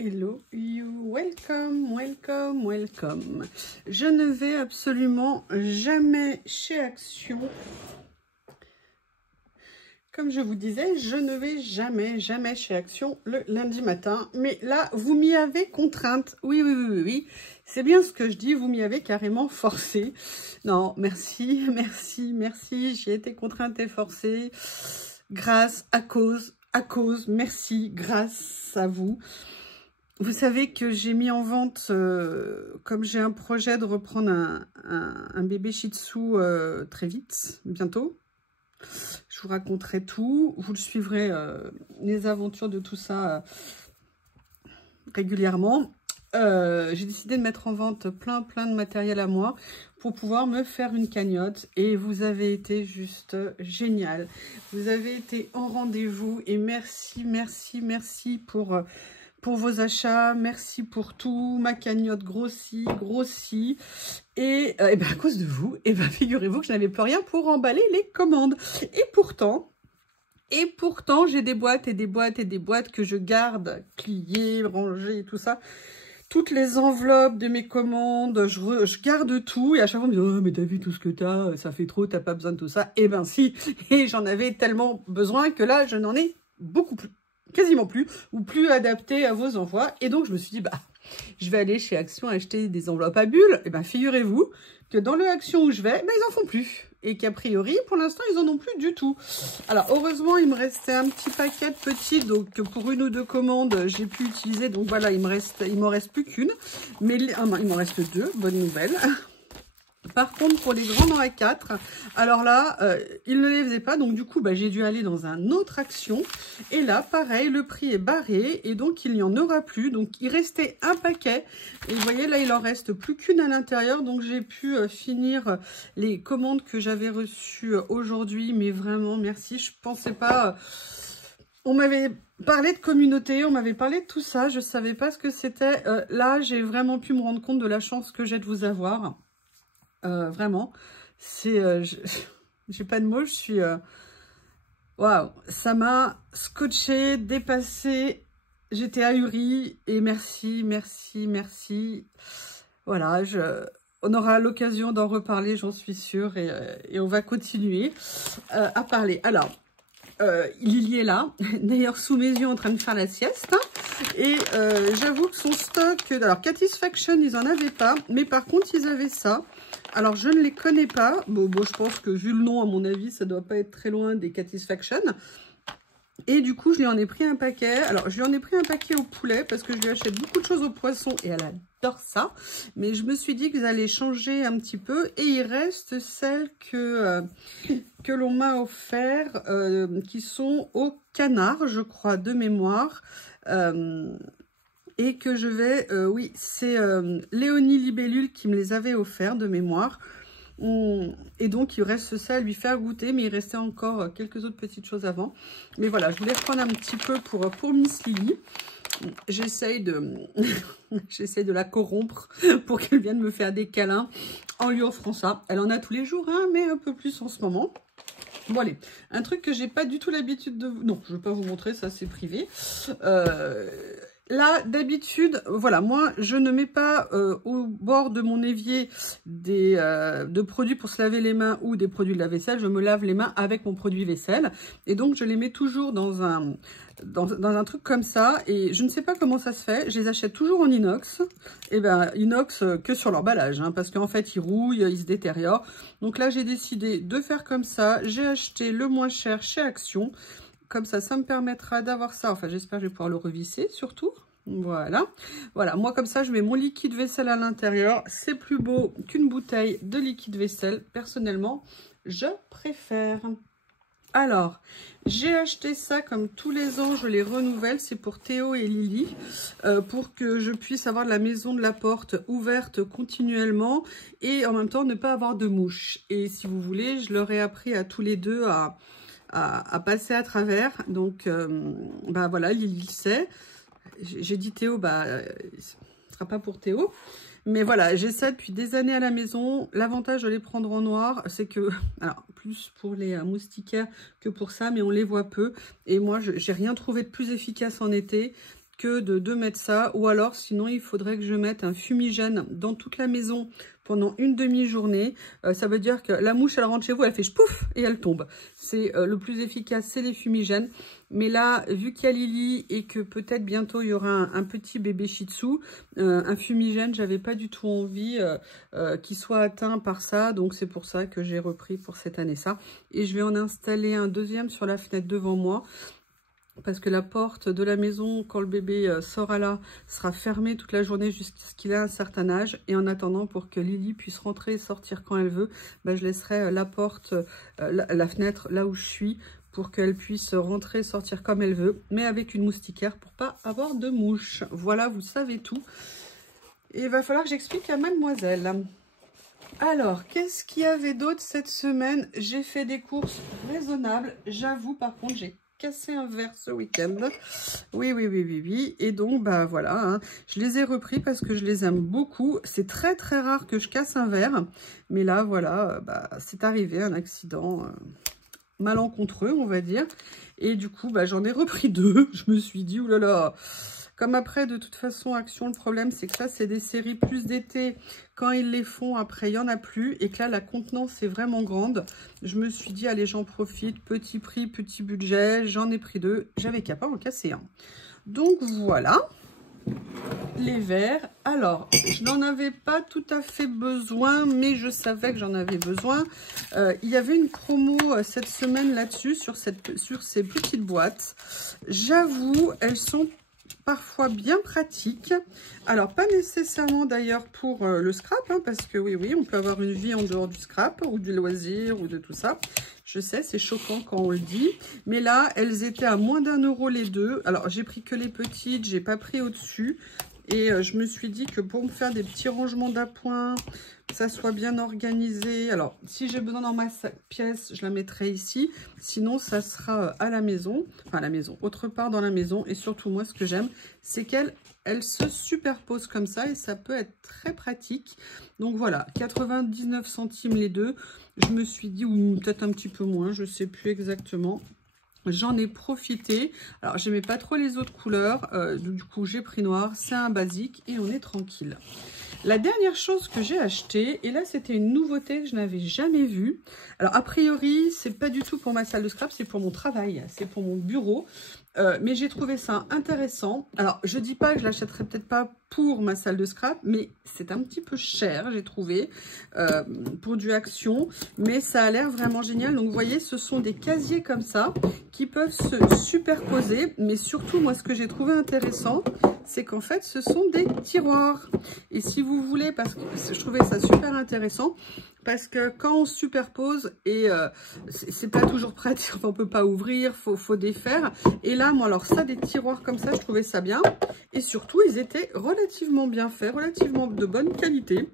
Hello you, welcome, welcome, welcome. Je ne vais absolument jamais chez Action. Comme je vous disais, je ne vais jamais chez Action le lundi matin. Mais là, vous m'y avez contrainte. Oui. C'est bien ce que je dis, vous m'y avez carrément forcé. Non, merci. J'y ai été contrainte et forcée. Grâce, à cause, merci, grâce à vous. Vous savez que j'ai mis en vente, comme j'ai un projet de reprendre un bébé Shih Tzu très vite, bientôt. Je vous raconterai tout. Vous le suivrez, les aventures de tout ça régulièrement. J'ai décidé de mettre en vente plein de matériel à moi pour pouvoir me faire une cagnotte. Et vous avez été juste génial. Vous avez été en rendez-vous et merci pour vos achats, merci pour tout, ma cagnotte grossit, et ben à cause de vous, et ben figurez-vous que je n'avais plus rien pour emballer les commandes, et pourtant j'ai des boîtes et des boîtes que je garde, pliées, rangées, tout ça, toutes les enveloppes de mes commandes, je garde tout, et à chaque fois on me dit « Oh mais t'as vu tout ce que t'as, ça fait trop, t'as pas besoin de tout ça », et ben si, et j'en avais tellement besoin que là je n'en ai beaucoup plus. Quasiment plus, ou plus adapté à vos envois. Et donc, je me suis dit, bah, je vais aller chez Action acheter des enveloppes à bulles. Et bien, figurez-vous que dans le Action où je vais, ben, ils en font plus. Et qu'a priori, pour l'instant, ils en ont plus du tout. Alors, heureusement, il me restait un petit paquet de petits. Donc, pour une ou deux commandes, j'ai pu utiliser. Donc, voilà, il m'en reste plus qu'une. Mais il m'en reste deux. Bonne nouvelle. Par contre, pour les grands en A4, alors là, ils ne les faisaient pas. Donc, du coup, bah, j'ai dû aller dans un autre Action. Et là, pareil, le prix est barré. Et donc, il n'y en aura plus. Donc, il restait un paquet. Et vous voyez, là, il en reste plus qu'une à l'intérieur. Donc, j'ai pu finir les commandes que j'avais reçues aujourd'hui. Mais vraiment, merci. Je pensais pas... On m'avait parlé de communauté, on m'avait parlé de tout ça. Je ne savais pas ce que c'était. Là, j'ai vraiment pu me rendre compte de la chance que j'ai de vous avoir. Vraiment, c'est, j'ai pas de mots, je suis, waouh, ça m'a scotché, dépassé, j'étais ahurie et merci, voilà, on aura l'occasion d'en reparler, j'en suis sûre, et on va continuer à parler. Alors, Lily est là, d'ailleurs sous mes yeux en train de faire la sieste, et j'avoue que son stock, alors Catisfaction ils en avaient pas, mais par contre ils avaient ça. Alors, je ne les connais pas. Bon, je pense que vu le nom, à mon avis, ça doit pas être très loin des Catisfaction. Et du coup, je lui en ai pris un paquet. Alors, je lui en ai pris un paquet au poulet parce que je lui achète beaucoup de choses au poisson et elle adore ça. Mais je me suis dit que j'allais changer un petit peu. Et il reste celles que l'on m'a offert, qui sont au canard, je crois, de mémoire. Et que je vais, oui, c'est Léonie Libellule qui me les avait offerts de mémoire. Et donc, il reste ça à lui faire goûter, mais il restait encore quelques autres petites choses avant. Mais voilà, je voulais reprendre un petit peu pour Miss Lily. J'essaye de la corrompre pour qu'elle vienne me faire des câlins en lui offrant ça. Elle en a tous les jours, hein, mais un peu plus en ce moment. Bon allez, un truc que j'ai pas du tout l'habitude de... Non, je vais pas vous montrer, ça c'est privé. Là, d'habitude, voilà, moi, je ne mets pas au bord de mon évier de produits pour se laver les mains ou des produits de la vaisselle. Je me lave les mains avec mon produit vaisselle. Et donc, je les mets toujours dans un truc comme ça. Et je ne sais pas comment ça se fait. Je les achète toujours en inox. Et ben, inox que sur l'emballage, hein, parce qu'en fait, ils rouillent, ils se détériorent. Donc là, j'ai décidé de faire comme ça. J'ai acheté le moins cher chez Action. Comme ça me permettra d'avoir ça. Enfin, j'espère que je vais pouvoir le revisser, surtout. Voilà. Voilà, moi, comme ça, je mets mon liquide vaisselle à l'intérieur. C'est plus beau qu'une bouteille de liquide vaisselle. Personnellement, je préfère. Alors, j'ai acheté ça comme tous les ans, je les renouvelle. C'est pour Théo et Lily, pour que je puisse avoir la maison de la porte ouverte continuellement et en même temps ne pas avoir de mouches. Et si vous voulez, je leur ai appris à tous les deux à passer à travers. Donc, bah voilà, Lily le sait. J'ai dit Théo, bah, ce ne sera pas pour Théo. Mais voilà, j'ai ça depuis des années à la maison. L'avantage de les prendre en noir, c'est que, alors, plus pour les moustiquaires que pour ça, mais on les voit peu. Et moi, j'ai rien trouvé de plus efficace en été que de mettre ça. Ou alors, sinon, il faudrait que je mette un fumigène dans toute la maison pendant une demi-journée. Ça veut dire que la mouche, elle rentre chez vous, elle fait pouf et elle tombe. C'est le plus efficace, c'est les fumigènes. Mais là, vu qu'il y a Lily et que peut-être bientôt il y aura un petit bébé Shih Tzu, un fumigène, j'avais pas du tout envie qu'il soit atteint par ça. Donc c'est pour ça que j'ai repris pour cette année ça. Et je vais en installer un deuxième sur la fenêtre devant moi. Parce que la porte de la maison, quand le bébé sera là, sera fermée toute la journée jusqu'à ce qu'il ait un certain âge. Et en attendant, pour que Lily puisse rentrer et sortir quand elle veut, bah, je laisserai la porte, la fenêtre là où je suis, pour qu'elle puisse rentrer et sortir comme elle veut, mais avec une moustiquaire pour pas avoir de mouches. Voilà, vous savez tout. Et il va falloir que j'explique à mademoiselle. Alors, qu'est-ce qu'il y avait d'autre cette semaine? J'ai fait des courses raisonnables. J'avoue, par contre, j'ai cassé un verre ce week-end. Oui. Et donc, bah voilà, hein, je les ai repris parce que je les aime beaucoup. C'est très rare que je casse un verre. Mais là, voilà, bah, c'est arrivé, un accident malencontreux, on va dire. Et du coup, bah, j'en ai repris 2. Je me suis dit, oulala. Comme après, de toute façon, Action, le problème, c'est que ça, c'est des séries plus d'été. Quand ils les font, après, il n'y en a plus. Et que là, la contenance est vraiment grande. Je me suis dit, allez, j'en profite. Petit prix, petit budget. J'en ai pris 2. J'avais qu'à pas en casser un. Donc, voilà. Les verres. Alors, je n'en avais pas tout à fait besoin, mais je savais que j'en avais besoin. Il y avait une promo cette semaine là-dessus, sur ces petites boîtes. J'avoue, elles sont parfois bien pratique. Alors, pas nécessairement d'ailleurs pour le scrap, hein, parce que oui, on peut avoir une vie en dehors du scrap, ou du loisir, ou de tout ça. Je sais, c'est choquant quand on le dit. Mais là, elles étaient à moins d'1 € les deux. Alors, j'ai pris que les petites, j'ai pas pris au-dessus. Et je me suis dit que pour me faire des petits rangements d'appoint, que ça soit bien organisé. Alors, si j'ai besoin dans ma pièce, je la mettrai ici. Sinon, ça sera à la maison. Enfin, à la maison, autre part dans la maison. Et surtout, moi, ce que j'aime, c'est qu'elle se superpose comme ça. Et ça peut être très pratique. Donc, voilà, 99 centimes les deux. Je me suis dit, ou peut-être un petit peu moins, je ne sais plus exactement. J'en ai profité. Alors, j'aimais pas trop les autres couleurs. Du coup, j'ai pris noir. C'est un basique et on est tranquille. La dernière chose que j'ai acheté, et là, c'était une nouveauté que je n'avais jamais vue. Alors, a priori, c'est pas du tout pour ma salle de scrap, c'est pour mon travail. C'est pour mon bureau. Mais j'ai trouvé ça intéressant. Alors, je dis pas que je l'achèterai peut-être pas pour ma salle de scrap, mais c'est un petit peu cher, j'ai trouvé, pour du Action. Mais ça a l'air vraiment génial. Donc, vous voyez, ce sont des casiers comme ça qui peuvent se superposer. Mais surtout, moi, ce que j'ai trouvé intéressant, c'est qu'en fait, ce sont des tiroirs. Et si vous voulez, parce que je trouvais ça super intéressant, parce que quand on superpose, et c'est pas toujours pratique, on peut pas ouvrir, faut défaire. Et là, moi, alors ça, des tiroirs comme ça, je trouvais ça bien. Et surtout, ils étaient relativement bien faits, relativement de bonne qualité.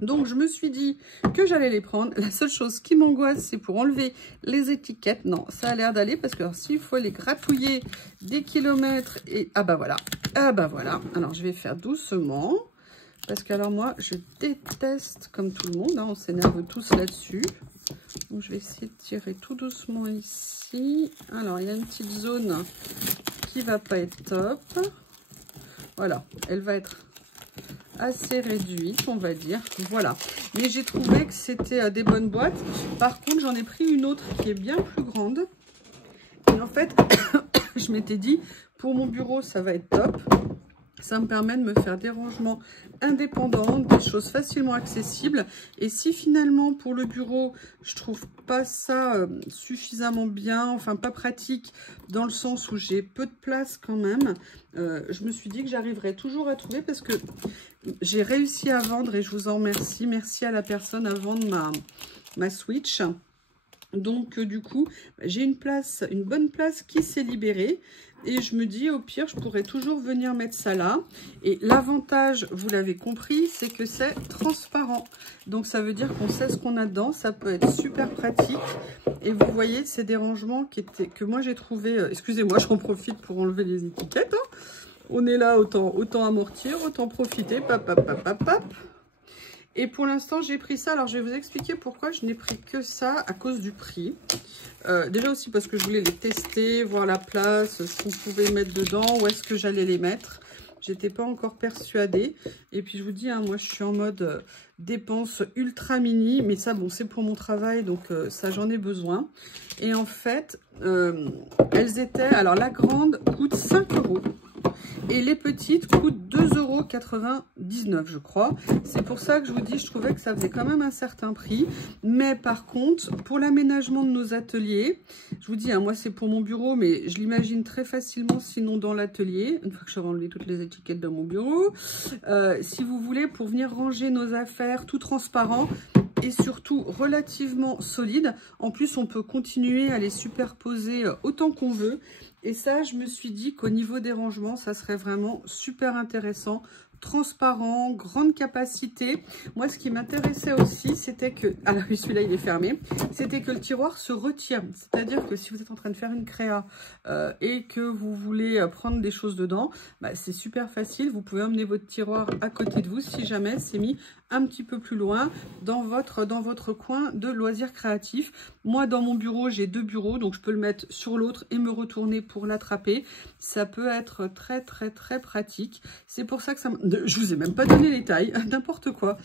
Donc, je me suis dit que j'allais les prendre. La seule chose qui m'angoisse, c'est pour enlever les étiquettes. Non, ça a l'air d'aller parce que s'il faut les gratouiller des kilomètres et... Ah bah voilà, ah bah voilà. Alors, je vais faire doucement. Parce que alors moi, je déteste, comme tout le monde, hein, on s'énerve tous là-dessus. Donc, je vais essayer de tirer tout doucement ici. Alors, il y a une petite zone qui va pas être top. Voilà, elle va être assez réduite, on va dire. Voilà. Mais j'ai trouvé que c'était des bonnes boîtes. Par contre, j'en ai pris une autre qui est bien plus grande. Et en fait, je m'étais dit, pour mon bureau, ça va être top. Ça me permet de me faire des rangements indépendants, des choses facilement accessibles. Et si finalement pour le bureau, je trouve pas ça suffisamment bien, enfin pas pratique, dans le sens où j'ai peu de place quand même, je me suis dit que j'arriverais toujours à trouver parce que j'ai réussi à vendre et je vous en remercie. Merci à la personne à vendre ma Switch. Donc du coup, j'ai une bonne place qui s'est libérée. Et je me dis, au pire, je pourrais toujours venir mettre ça là. Et l'avantage, vous l'avez compris, c'est que c'est transparent. Donc, ça veut dire qu'on sait ce qu'on a dedans. Ça peut être super pratique. Et vous voyez, c'est des rangements que moi, j'ai trouvé... excusez-moi, j'en profite pour enlever les étiquettes. Hein. On est là, autant amortir, autant profiter. Pap, pap, pap, pap, pap. Et pour l'instant, j'ai pris ça. Alors, je vais vous expliquer pourquoi je n'ai pris que ça à cause du prix. Déjà aussi parce que je voulais les tester, voir la place, ce qu'on pouvait mettre dedans, où est-ce que j'allais les mettre. J'étais pas encore persuadée. Et puis, je vous dis, hein, moi, je suis en mode dépenses ultra mini. Mais ça, bon, c'est pour mon travail, donc ça, j'en ai besoin. Et en fait, elles étaient... Alors, la grande coûte 5 €. Et les petites coûtent 2,99 €, je crois. C'est pour ça que je vous dis, je trouvais que ça faisait quand même un certain prix. Mais par contre, pour l'aménagement de nos ateliers, je vous dis, hein, moi c'est pour mon bureau, mais je l'imagine très facilement sinon dans l'atelier. Une fois que je vais enlever toutes les étiquettes de mon bureau. Si vous voulez, pour venir ranger nos affaires, tout transparent et surtout relativement solide. En plus, on peut continuer à les superposer autant qu'on veut. Et ça, je me suis dit qu'au niveau des rangements, ça serait vraiment super intéressant, transparent, grande capacité. Moi, ce qui m'intéressait aussi, c'était que... Alors, celui-là, il est fermé. C'était que le tiroir se retire. C'est-à-dire que si vous êtes en train de faire une créa et que vous voulez prendre des choses dedans, bah, c'est super facile. Vous pouvez emmener votre tiroir à côté de vous si jamais c'est mis un petit peu plus loin dans votre coin de loisirs créatifs. Moi, dans mon bureau, j'ai 2 bureaux, donc je peux le mettre sur l'autre et me retourner pour l'attraper. Ça peut être très, très, très pratique. C'est pour ça que ça... Je vous ai même pas donné les tailles, n'importe quoi.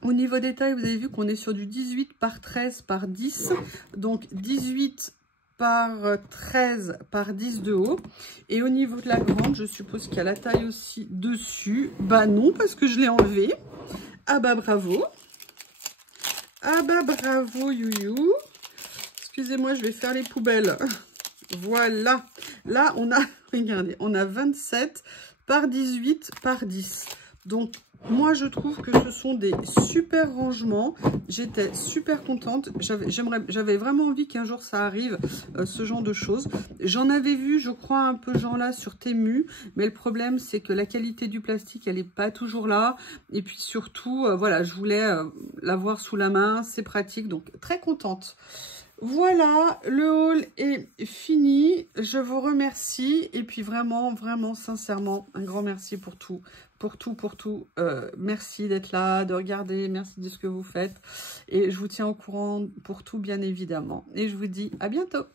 Au niveau des tailles, vous avez vu qu'on est sur du 18 par 13 par 10. Donc 18 par 13 par 10 de haut. Et au niveau de la grande, je suppose qu'il y a la taille aussi dessus. Bah non, parce que je l'ai enlevé. Ah bah bravo. Ah bah bravo, youyou. Excusez-moi, je vais faire les poubelles. Voilà. Là, on a, regardez, on a 27 par 18 par 10. Donc, moi, je trouve que ce sont des super rangements. J'étais super contente. J'avais vraiment envie qu'un jour ça arrive, ce genre de choses. J'en avais vu, je crois, un peu genre là sur Temu. Mais le problème, c'est que la qualité du plastique, elle n'est pas toujours là. Et puis surtout, voilà, je voulais l'avoir sous la main. C'est pratique, donc très contente. Voilà, le haul est fini. Je vous remercie. Et puis vraiment, vraiment, sincèrement, un grand merci pour tout. Pour tout. Merci d'être là, de regarder. Merci de ce que vous faites. Et je vous tiens au courant pour tout, bien évidemment. Et je vous dis à bientôt.